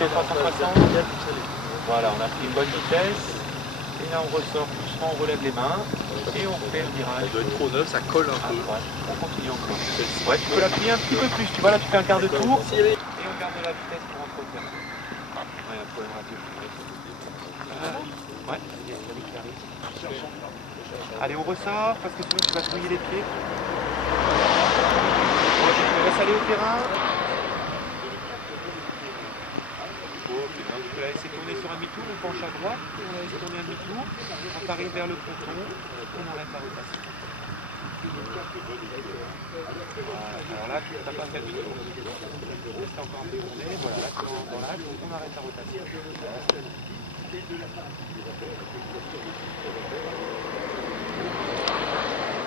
rester au 360. Voilà, on a pris une bonne vitesse. Et là, on ressort doucement, on relève les mains. Et on fait le virage. Ça doit être trop neuf, ça colle un peu. On continue encore. Ouais, tu peux l'appuyer un petit peu plus. Tu vois, là, tu fais un quart de tour. Et on garde la vitesse pour rentrer au terrain. Ouais, un problème radio. Ouais. Allez, on ressort parce que sinon tu vas te mouiller les pieds. On laisse aller au terrain. Ok, donc tu peux la laisser tourner sur un demi-tour, on penche à droite, on la laisse tourner un demi-tour, on arrive vers le ponton, on enlève la rotation. Voilà, alors là, tu n'as pas fait demi-tour. Laisse encore un peu tourner, voilà, là tu rentres dans l'axe, on arrête la rotation.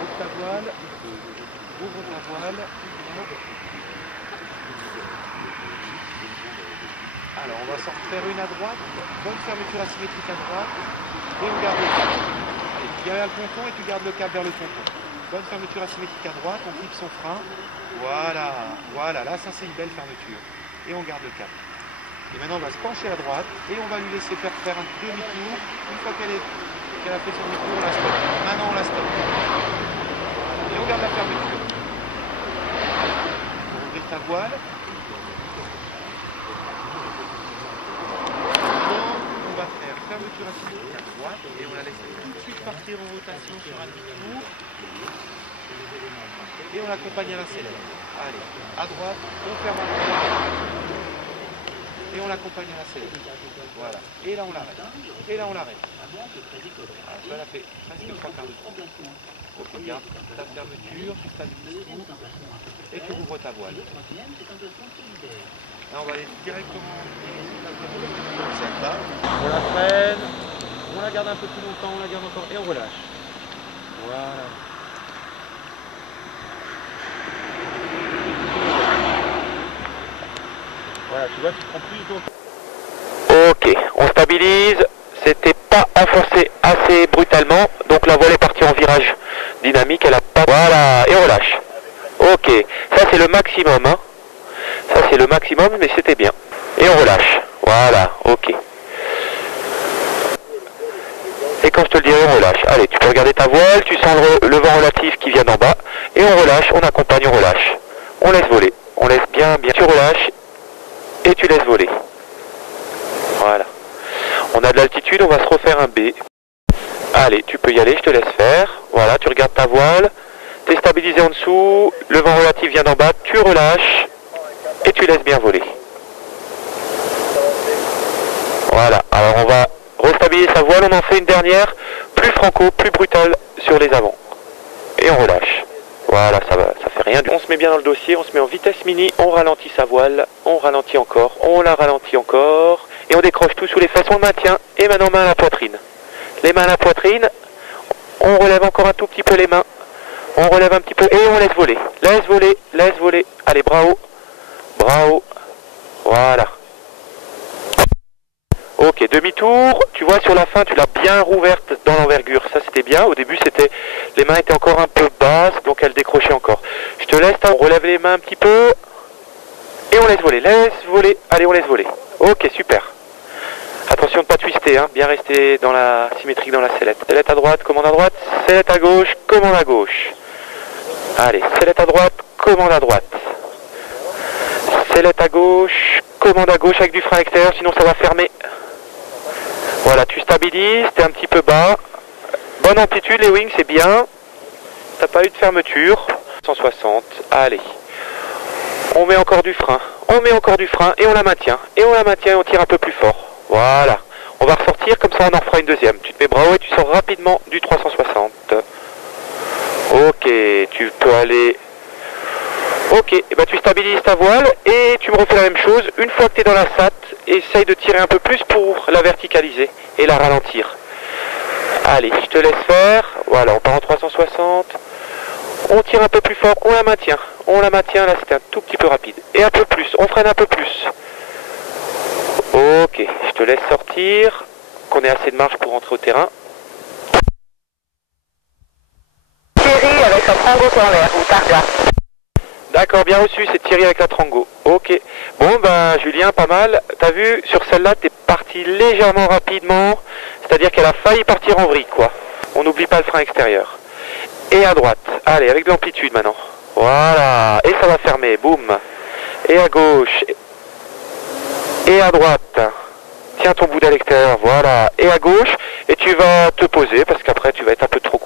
Ouvre ta voile, Alors on va s'en refaire une à droite, bonne fermeture asymétrique à droite, et on garde le cap. Allez, tu derrière le ponton et tu gardes le cap vers le ponton. Bonne fermeture asymétrique à droite, on clique son frein, voilà, là ça c'est une belle fermeture. Et on garde le cap. Et maintenant on va se pencher à droite et on va lui laisser faire un demi-tour. Une fois qu'elle a fait son demi-tour, on la stoppe. Maintenant on la stoppe. Et on garde la fermeture. On va ouvrir ta voile. On va faire fermeture asymétrique à droite et on la laisse tout de suite partir en rotation sur un demi-tour. Et on l'accompagne à la sellette. Allez, à droite, on ferme à droite. Et on l'accompagne à la sellette. Voilà. Et là on l'arrête. Voilà, ça l'a fait presque 3 quarts de tour. Donc regarde ta fermeture, tu stabilises tout. Et tu ouvres ta voile. Là on va aller directement on la freine, on la garde un peu plus longtemps, on la garde encore et on relâche. Voilà. Voilà, tu vois, tu prends plus d'eau. Ok, on stabilise. C'était pas enfoncé assez brutalement, donc la voile est partie en virage dynamique. Elle a pas. Voilà, et on relâche. Ok, ça c'est le maximum, hein. Ça c'est le maximum, mais c'était bien. Et on relâche. Voilà, ok. Et quand je te le dirai, on relâche. Allez, tu peux regarder ta voile, tu sens le vent relatif qui vient d'en bas. Et on relâche, on accompagne, on relâche. On laisse voler. On laisse bien. Tu relâches et tu laisses voler. Voilà. On a de l'altitude, on va se refaire un B. Allez, tu peux y aller, je te laisse faire. Voilà, tu regardes ta voile. Tu es stabilisé en dessous. Le vent relatif vient d'en bas. Tu relâches et tu laisses bien voler. Voilà, alors on va restabiliser sa voile, on en fait une dernière, plus franco, plus brutale sur les avants. Et on relâche. Voilà, ça fait rien. On se met bien dans le dossier, on se met en vitesse mini, on ralentit sa voile, on ralentit encore, on la ralentit encore, et on décroche tout sous les fesses, on le maintient, et maintenant main à la poitrine. Les mains à la poitrine, on relève encore un tout petit peu les mains, on relève un petit peu, et on laisse voler. Laisse voler. Allez, bras haut, voilà. Ok, demi-tour, tu vois sur la fin tu l'as bien rouverte dans l'envergure, ça c'était bien, au début les mains étaient encore un peu basses, donc elles décrochaient encore. Je te laisse, on relève les mains un petit peu, et on laisse voler, allez on laisse voler. Ok, super. Attention de ne pas twister, hein, bien rester dans la symétrique dans la sellette. Sellette à droite, commande à droite, sellette à gauche, commande à gauche. Allez, sellette à droite, commande à droite. Sellette à gauche, commande à gauche avec du frein extérieur, sinon ça va fermer. Voilà, tu stabilises, t'es un petit peu bas. Bonne amplitude, les wings, c'est bien. T'as pas eu de fermeture. 160, allez. On met encore du frein. Et on la maintient. Et on tire un peu plus fort. Voilà. On va ressortir, comme ça on en fera une deuxième. Tu te mets bras haut et tu sors rapidement du 360. Ok, tu peux aller... Ok, et ben tu stabilises ta voile et tu me refais la même chose. Une fois que tu es dans la SAT, essaye de tirer un peu plus pour la verticaliser et la ralentir. Allez, je te laisse faire. Voilà, on part en 360. On tire un peu plus fort, on la maintient. Là c'était un tout petit peu rapide. Et un peu plus, on freine un peu plus. Ok, je te laisse sortir, qu'on ait assez de marge pour rentrer au terrain. Thierry avec un frein gauche en l'air, ou targa. D'accord, bien reçu, c'est Thierry avec la Trango. Ok. Bon, bah Julien, pas mal. T'as vu, sur celle-là, t'es parti légèrement rapidement. C'est-à-dire qu'elle a failli partir en vrille, quoi. On n'oublie pas le frein extérieur. Et à droite. Allez, avec de l'amplitude maintenant. Voilà. Et ça va fermer, boum. Et à gauche. Et à droite. Tiens ton bout à l'extérieur, voilà. Et à gauche. Et tu vas te poser, parce qu'après tu vas être un peu trop